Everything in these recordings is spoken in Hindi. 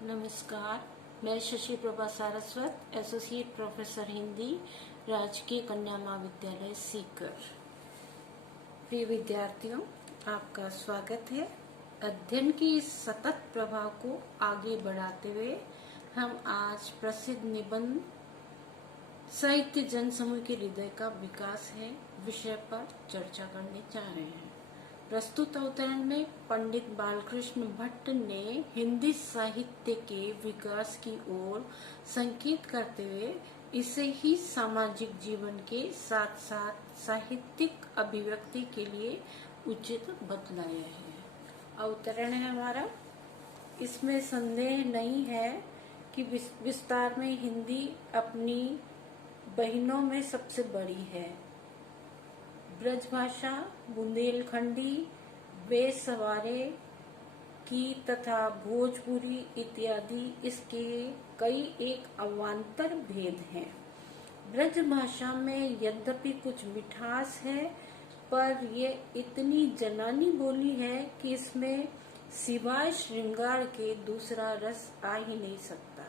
नमस्कार। मैं शशि प्रभा सारस्वत, एसोसिएट प्रोफेसर हिंदी, राजकीय कन्या महाविद्यालय सीकर। प्रिय विद्यार्थियों, आपका स्वागत है। अध्ययन की इस सतत प्रवाह को आगे बढ़ाते हुए हम आज प्रसिद्ध निबंध साहित्य जनसमूह के हृदय का विकास है विषय पर चर्चा करने जा रहे हैं। प्रस्तुत अवतरण में पंडित बालकृष्ण भट्ट ने हिंदी साहित्य के विकास की ओर संकेत करते हुए इसे ही सामाजिक जीवन के साथ साथ साहित्यिक अभिव्यक्ति के लिए उचित बतलाया है। अवतरण है हमारा। इसमें संदेह नहीं है कि विस्तार में हिंदी अपनी बहनों में सबसे बड़ी है। ब्रजभाषा, बुंदेलखंडी, बेसवारे की तथा भोजपुरी इत्यादि इसके कई एक अवान्तर भेद हैं। ब्रजभाषा में यद्यपि कुछ मिठास है, पर ये इतनी जनानी बोली है कि इसमें सिवाय श्रृंगार के दूसरा रस आ ही नहीं सकता।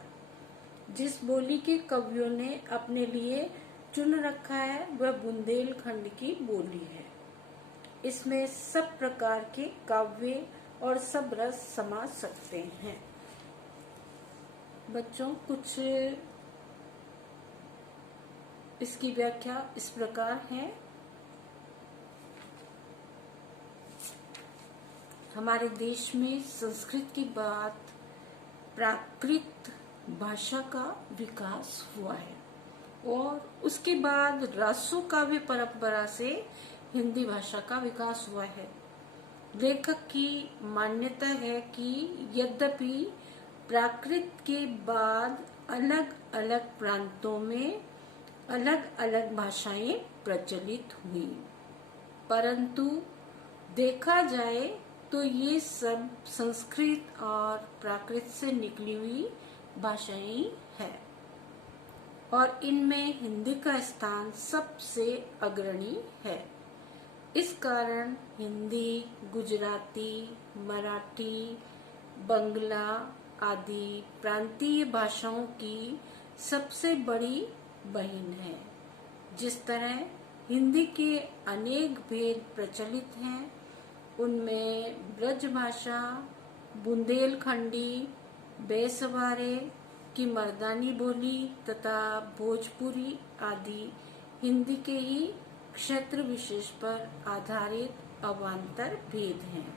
जिस बोली के कवियों ने अपने लिए चुन रखा है वह बुंदेलखंड की बोली है। इसमें सब प्रकार के काव्य और सब रस समा सकते हैं। बच्चों, कुछ इसकी व्याख्या इस प्रकार है। हमारे देश में संस्कृत के बाद प्राकृत भाषा का विकास हुआ है और उसके बाद रासो काव्य परंपरा से हिंदी भाषा का विकास हुआ है। लेखक की मान्यता है कि यद्यपि प्राकृत के बाद अलग अलग प्रांतों में अलग अलग भाषाएं प्रचलित हुई, परंतु देखा जाए तो ये सब संस्कृत और प्राकृत से निकली हुई भाषाएं हैं और इनमें हिंदी का स्थान सबसे अग्रणी है। इस कारण हिंदी, गुजराती, मराठी, बंगला आदि प्रांतीय भाषाओं की सबसे बड़ी बहन है। जिस तरह हिंदी के अनेक भेद प्रचलित हैं, उनमें ब्रजभाषा, बुंदेलखंडी, बेसवारे की मर्दानी बोली तथा भोजपुरी आदि हिंदी के ही क्षेत्र विशेष पर आधारित अवान्तर भेद हैं।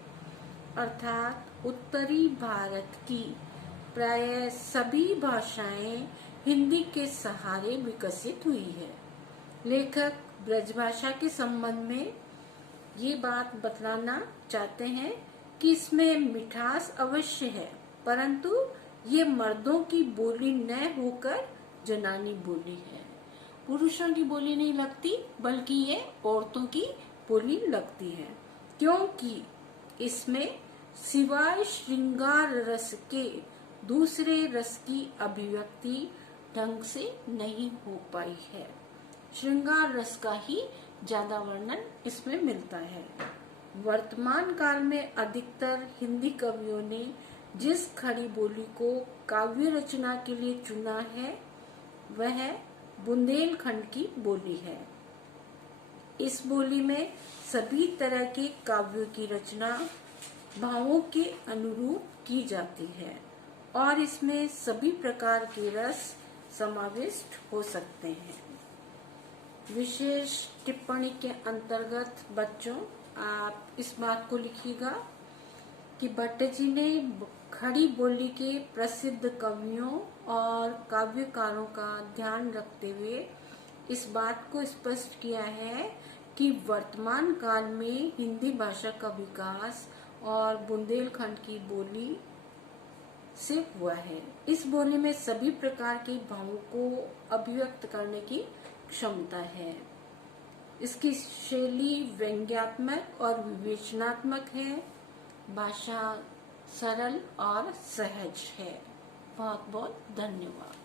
अर्थात उत्तरी भारत की प्राय सभी भाषाएं हिंदी के सहारे विकसित हुई है। लेखक ब्रजभाषा के संबंध में ये बात बतलाना चाहते हैं कि इसमें मिठास अवश्य है, परंतु ये मर्दों की बोली न होकर जनानी बोली है। पुरुषों की बोली नहीं लगती, बल्कि ये औरतों की बोली लगती है, क्योंकि इसमें सिवाय श्रृंगार रस के दूसरे रस की अभिव्यक्ति ढंग से नहीं हो पाई है। श्रृंगार रस का ही ज्यादा वर्णन इसमें मिलता है। वर्तमान काल में अधिकतर हिंदी कवियों ने जिस खड़ी बोली को काव्य रचना के लिए चुना है वह बुंदेलखंड की बोली है। इस बोली में सभी तरह के काव्यों की रचना भावों के अनुरूप की जाती है और इसमें सभी प्रकार के रस समाविष्ट हो सकते हैं। विशेष टिप्पणी के अंतर्गत बच्चों, आप इस बात को लिखिएगा कि भट्ट जी ने खड़ी बोली के प्रसिद्ध कवियों और काव्यकारों का ध्यान रखते हुए इस बात को स्पष्ट किया है कि वर्तमान काल में हिंदी भाषा का विकास और बुंदेलखंड की बोली से हुआ है। इस बोली में सभी प्रकार के भावों को अभिव्यक्त करने की क्षमता है। इसकी शैली व्यंग्यात्मक और विवेचनात्मक है। भाषा सरल और सहज है। बहुत बहुत धन्यवाद।